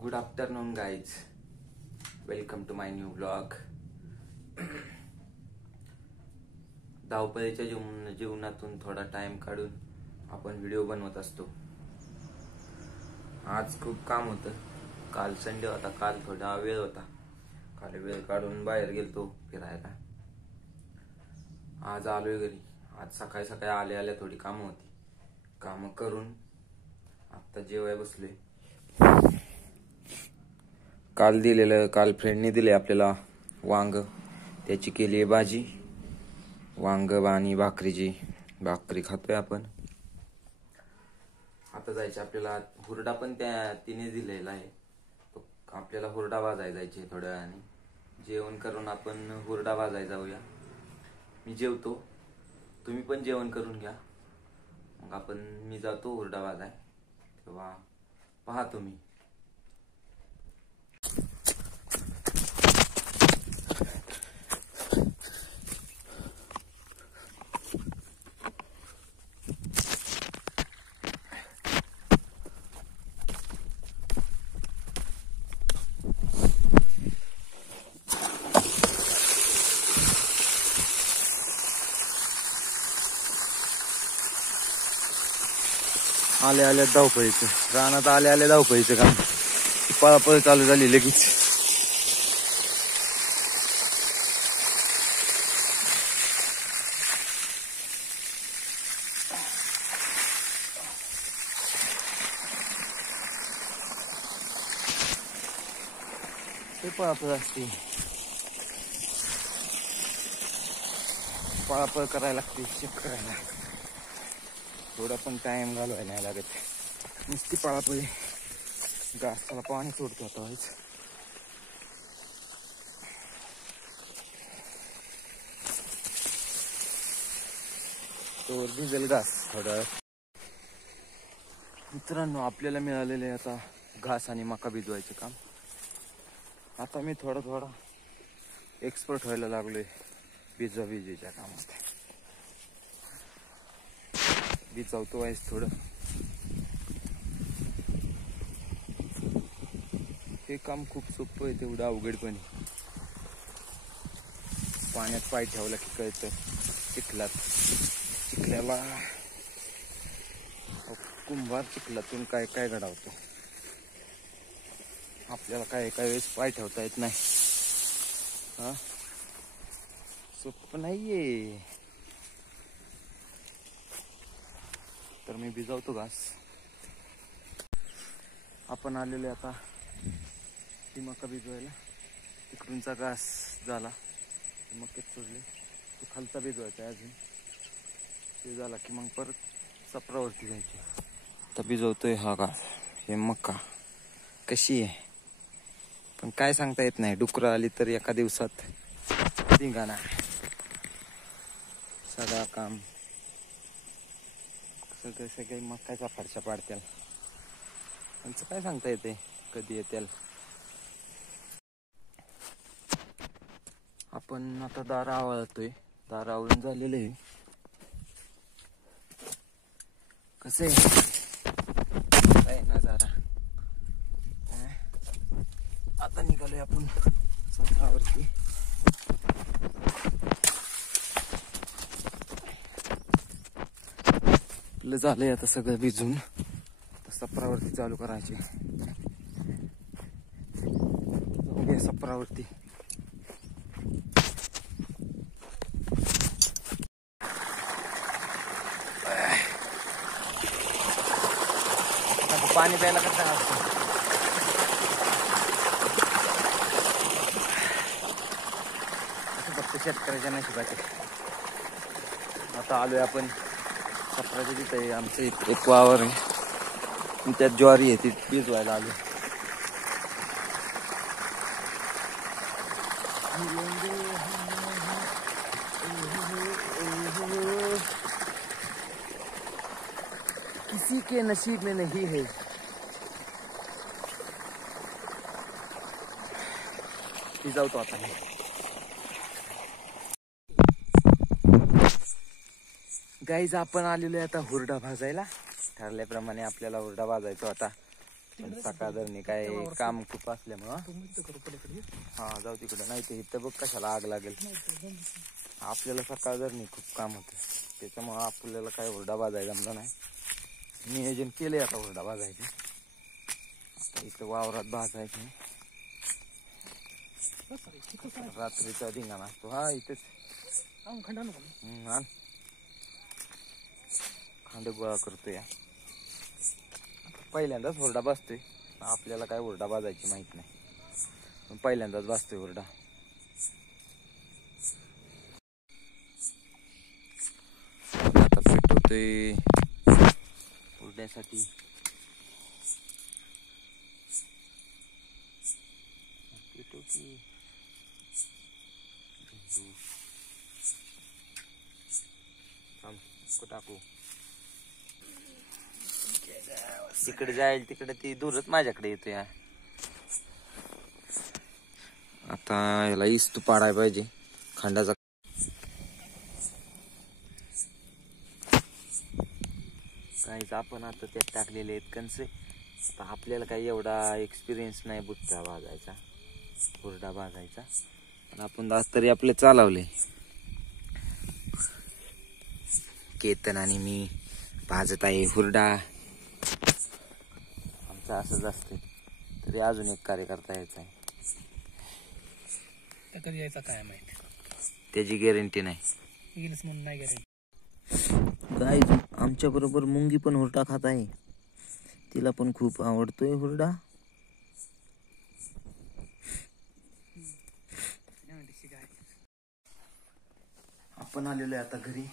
Good afternoon guys, welcome to my new blog. धावपळीच्या जीवनातून थोडा टाइम काढून आपण व्हिडिओ बनवत असतो. आज खूप काम होतं. काल संडे होता, काल थोडा वेळ होता. काल वेळ काढून बाहेर गेलतो फिरायला. आज आलोय घरी. आज सकाळी सकाळी आल्या थोडी कामं होती. कामं करून आता जेवाय बसलोय. काल फ्रेंडने दिले आपल्याला वांग, त्याची केली भाजी. वांग आणि भाकरी खातोय आपण. आता जायचं आपल्याला. हुरडा पण तिने दिलेला आहे. आपल्याला हुरडा भाजायला जायचे थोड्या वेळाने. जेवण करून आपण हुरडा भाजायला जाऊया. मी जेवतो, तुम्ही पण जेवण करून घ्या. मग मी जातो हुरडा भाजाय, तेव्हा पहा तुम्ही. आले धावपळीचं रानात आले धावपळीचं काम. पळापळ चालू झाली लगेच. ते पळापळ असते. पळापळ करायला लागते. चेक करायला थोडा पण टाइम घालवायला नाही लागत. नुसती पळापळी. घासाला पाणी सोडतो आता. तो भिजेल घास थोडा. मित्रांनो, आपल्याला मिळालेले आता घास आणि मका भिजवायचं काम. आता मी थोडा एक्सपर्ट व्हायला लागलोय भिजवायच्या कामात. भिजवतो आहेस थोडं. हे काम खूप सोपं आहे, तेवढं अवघड पण आहे. पाण्यात पाय ठेवला की कळतं. चिखल्याला कुंभार चिखलातून काय काय घडावतो. आपल्याला काय वेळेस पाय ठेवता येत नाही. सोपं नाहीये. तर मी भिजवतो घास. आपण आलेले आता ती मका भिजवायला. तिकडूनचा घास झाला, मक्यात सोडले. तो खालचा भिजवायचा आहे अजून. ते झाला की मग परत सपरावरती जायचे. आता भिजवतोय हा घास. हे मका कशी आहे पण काय सांगता येत नाही. डुकरं आली तर एका दिवसात धिंगाणा. सगळा काम सगळे मकाच्या फरशा पाडत्याल. त्यांचं काय सांगता येते कधी येत्याल. आपण आता दार आवळतोय. दार आवळून झालेलं आहे. कसे आहे नजारा. आता निघालोय आपण सत्रावरती. आपलं झालंय आता सगळं भिजून. सपरावरती चालू करायचे. जाऊया सपरावरती. पाणी प्यायला कसं असतं. फक्त शेतकऱ्याच्या नशिबाचे. आता आलोय आपण सपराच्या तिथे. आमचं एक वावर आहे, त्यात ज्वारी आहे, ती भिजवायला आलो. किसी के नसीब में नहीं है. भिजवतो आता. गाईज, आपण आलेलो आहे आता हुरडा भाजायला. ठरल्याप्रमाणे आपल्याला हुरडा भाजायचा होता. पण सकाळ धरणे काय काम खूप असल्यामुळं हा जाऊ तिकडे. नाही ते इथं बघ कशाला आग लागेल. आपल्याला सकाळ धरणे खूप काम होतं, त्याच्यामुळं आपल्याला काय हुरडा भाजायला जमलं नाही. नियोजन केले आता हुरडा भाजायचे. आता इथं वावरात भाजायचे. रात्रीचा धिंगाणा असतो. हा इथेच खांड गोळा करतोय. पहिल्यांदाच हुरडा भाजतोय. आपल्याला काय हुरडा भाजायची माहित नाही, पण पहिल्यांदाच भाजतोय हुरडा. आता पेटवतोय हुरड्यासाठी. पेटवतोय टाकू तिकडे जाईल तिकडे ती दूरच माझ्याकडे येते. आता याला इस्तू पाडायला पाहिजे खांडाचा. काहीच आपण आता त्यात टाकलेले आहेत कणसे. आता आपल्याला काही एवढा एक्सपिरियन्स नाही बुट्टा भाजायचा, हुरडा भाजायचा, पण आपण तरी आपले चालवले. केतन आणि मी भाजत आहे हुरडा. आमचं असंच असते. तरी अजून एक कार्यकर्ता यायचा आहे. कधी यायचा काय माहिती, त्याची गॅरंटी नाही. येईलच म्हणून नाही गॅरंटी. काय आमच्या बरोबर मुंगी पण हुरडा खात आहे. तिला पण खूप आवडतोय हुरडा. आपण आलेलो आहे आता घरी.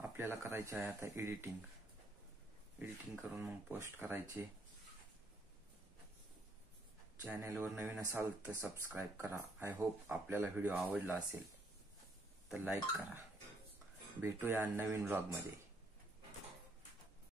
आपल्याला करायचे आहे आता एडिटिंग करून मग पोस्ट करायचे. चॅनलवर नवीन असाल तर सबस्क्राईब करा. आय होप आपल्याला व्हिडिओ आवडला असेल तर लाईक करा. भेटूया नवीन व्लॉगमध्ये.